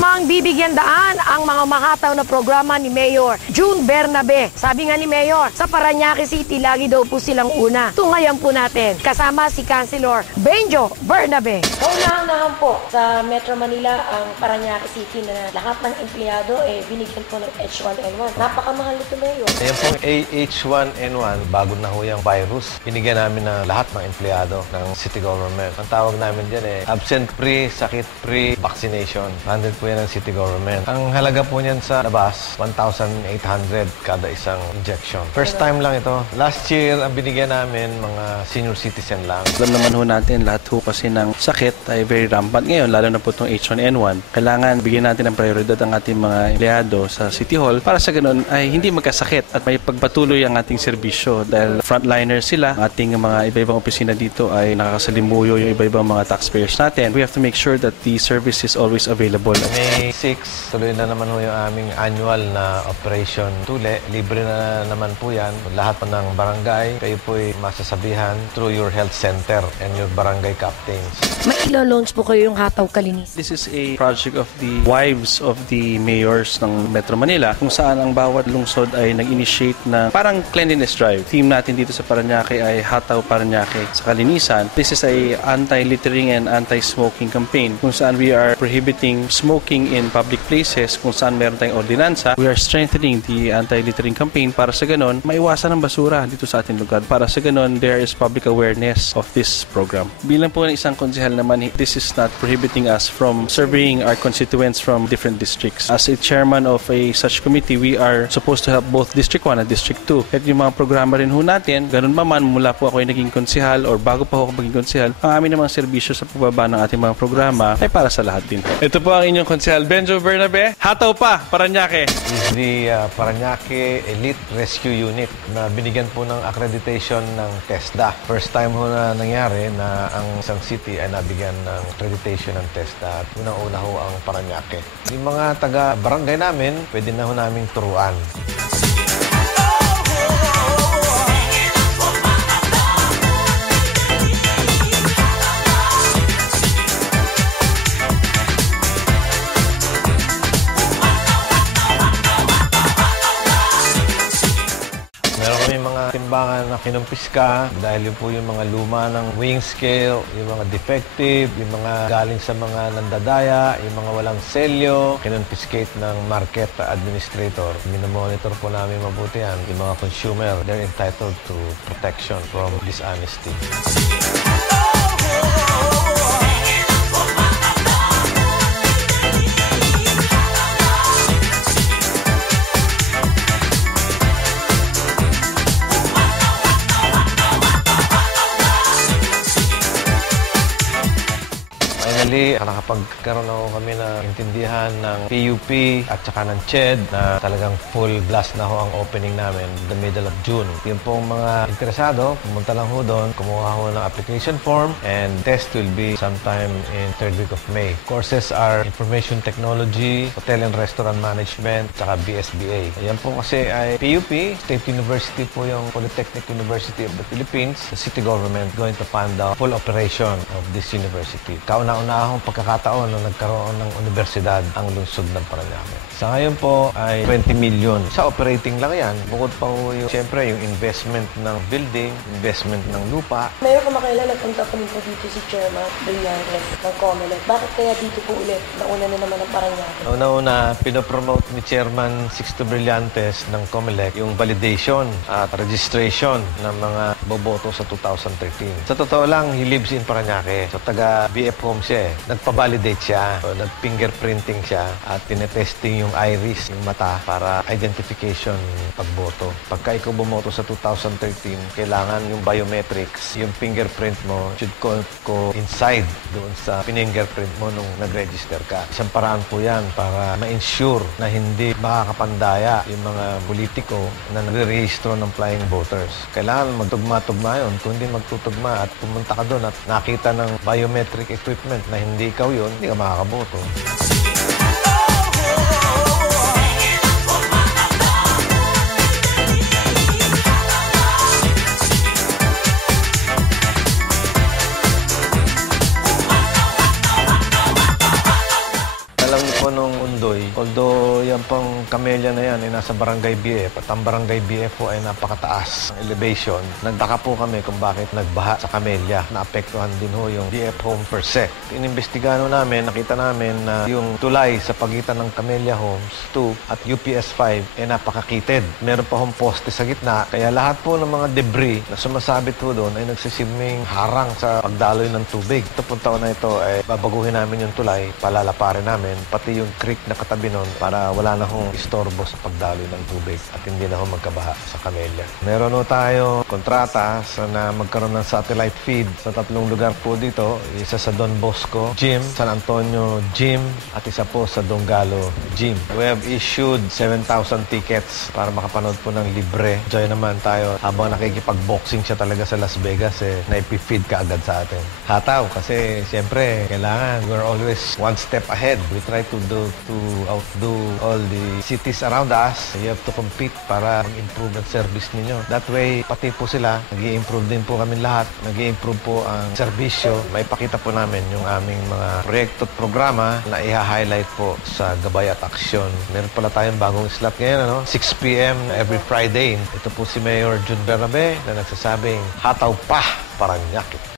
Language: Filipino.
namang bibigyan daan ang mga makataw na programa ni Mayor June Bernabe. Sabi nga ni Mayor, sa Parañaque City lagi daw po silang una. Tungayan po natin, kasama si Councilor Benjo Bernabe. Kauna-unahan po sa Metro Manila ang Parañaque City na lahat ng empleyado binigyan po ng H1N1. Napakamahal nito, Mayor. Ayan pong H1N1, bago na ho yung virus, binigyan namin na lahat ng empleyado ng city government. Ang tawag namin dyan absent-free, sakit-free vaccination. 100 po yan ng city government. Ang halaga po niyan sa labas, 1,800 kada isang injection. First time lang ito. Last year, ang binigyan namin, mga senior citizen lang. Alam naman ho natin, lahat ho kasi ng sakit ay very rampant ngayon, lalo na po itong H1N1. Kailangan bigyan natin ng prioridad ang ating mga empleyado sa City Hall para sa ganun ay hindi magkasakit at may pagpatuloy ang ating serbisyo dahil frontliners sila. Ang ating mga iba-ibang opisina dito ay nakakasalimuyo yung iba-ibang mga taxpayers natin. We have to make sure that the service is always available. May 6, tuloy na naman ho yung aming annual na Operation Tule. Libre na naman po yan. Lahat po ng barangay, kayo po'y masasabihan through your health center and your barangay captains. May ilo-launch po kayo yung Hataw Kalinis. This is a project of the wives of the mayors ng Metro Manila kung saan ang bawat lungsod ay nag-initiate ng parang cleanliness drive. Theme natin dito sa Parañaque ay Hataw Parañaque sa kalinisan. This is a anti-littering and anti-smoking campaign kung saan we are prohibiting smoking in public places kung saan meron tayong ordinansa. We are strengthening the anti-littering campaign para sa ganon maiwasan ang basura dito sa ating lugar. Para sa ganon there is public awareness of this program. Bilang po ng isang konsehal naman, this is not prohibiting us from surveying our constituents from different districts. As a chairman of a such committee, we are supposed to help both District 1 and District 2. At yung mga programa rin ho natin, ganun pa man, mula po ako ay naging konsehal or bago pa ako maging konsehal, ang aming namang serbisyo sa pagbaba ng ating mga programa ay para sa lahat din. Ito po ang inyong konsehal, Benjo Bernabe. Hataw pa, Parañaque! Is the Parañaque Elite Rescue Unit na binigyan po ng accreditation ng TESDA. First time ho na nangyari na ang isang city ay nabigyan ng accreditation ng TESDA at unang-una ho ang Parañaque. Yung mga taga-barangay namin, pwede na ho naming turuan. Timbangan na kinumpis ka dahil yun po yung mga luma ng weighing scale, yung mga defective, yung mga galing sa mga nandadaya, yung mga walang selyo, kinumpiskate ng market administrator. Minomonitor po namin mabuti yan. Yung mga consumer, they're entitled to protection from dishonesty. Nakapagkaroon ako kami ng intindihan ng PUP at saka ng CHED na talagang full blast na ho ang opening namin the middle of June. Yung pong mga interesado, pumunta lang ho doon, kumuha ho ng application form and test will be sometime in 3rd week of May. Courses are Information Technology, Hotel and Restaurant Management, saka BSBA. Ayan po kasi ay PUP, State University po yung Polytechnic University of the Philippines. The city government going to fund the full operation of this university. Kauna-una akong pagkakataon na nagkaroon ng universidad ang lungsod ng Parañaque. Sa ngayon po ay 20 million. Sa operating lang yan. Bukod pa po yung, siyempre, yung investment ng building, investment ng lupa. Mayroon ka makailan, nagpunta po nito dito si Chairman Brillantes ng COMELEC. Bakit kaya dito po ulit? Nauna na naman ang Parañaque. Una-una, pinopromote ni Chairman Sixto Brillantes ng COMELEC yung validation at registration ng mga boboto sa 2013. Sa totoo lang, he lives in Parañaque. So, taga BF Home siya eh. Nagpa-validate siya, so, nag-fingerprinting siya at tinetesting yung iris, yung mata para identification pagboto. Pagka ikaw bumoto sa 2013, kailangan yung biometrics, yung fingerprint mo should coincide doon sa fingerprint mo nung nag-register ka. Isang paraan po yan para ma-ensure na hindi makakapandaya yung mga politiko na nagre-rehistro ng flying voters. Kailangan magtugma-tugma yun. Kung hindi magtutugma at pumunta ka doon at nakita ng biometric equipment na hindi ikaw yun, hindi ka makakaboto. Alam Alam niyo po nung Undoy, although yan pong Camellia na yan ay nasa Barangay BF at ang Barangay BF po ay napakataas ang elevation, nagtaka po kami kung bakit nagbaha sa Camellia. Naapektuhan din ho yung BF Home per se. Inimbestigahan namin, nakita namin na yung tulay sa pagitan ng Camellia Homes 2 at UPS 5 ay napakakitid. Meron pa hong poste sa gitna, kaya lahat po ng mga debris na sumasabit po doon ay nagsisilbing harang sa pagdaloy ng tubig. Ito pong taon na ito ay babaguhin namin yung tulay, palalaparin namin, pati yung creek na katabi nun para wala na hong istorbo sa pagdaloy ng tubig at hindi na hong magkabaha sa Camellia. Meron ho tayo kontrata na magkaroon ng satellite feed sa 3 lugar po dito. Isa sa Don Bosco Gym, San Antonio Gym, at isa po sa Donggalo Gym. We have issued 7,000 tickets para makapanood po ng libre. Joy naman tayo habang nakikipag-boxing siya talaga sa Las Vegas, naipifeed ka agad sa atin. Hataw kasi siyempre kailangan we're always one step ahead. We try to outdo all the cities around us. You have to compete para mag-improve ang service ninyo. That way, pati po sila, nag-i-improve din po kami lahat. Nag-i-improve po ang serbisyo. May pakita po namin yung aming mga proyekto at programa na i-highlight po sa Gabay at Aksyon. Meron pala tayong bagong slot ngayon, 6 p.m. every Friday. Ito po si Mayor June Bernabe na nagsasabing, hataw pa, Parañaque.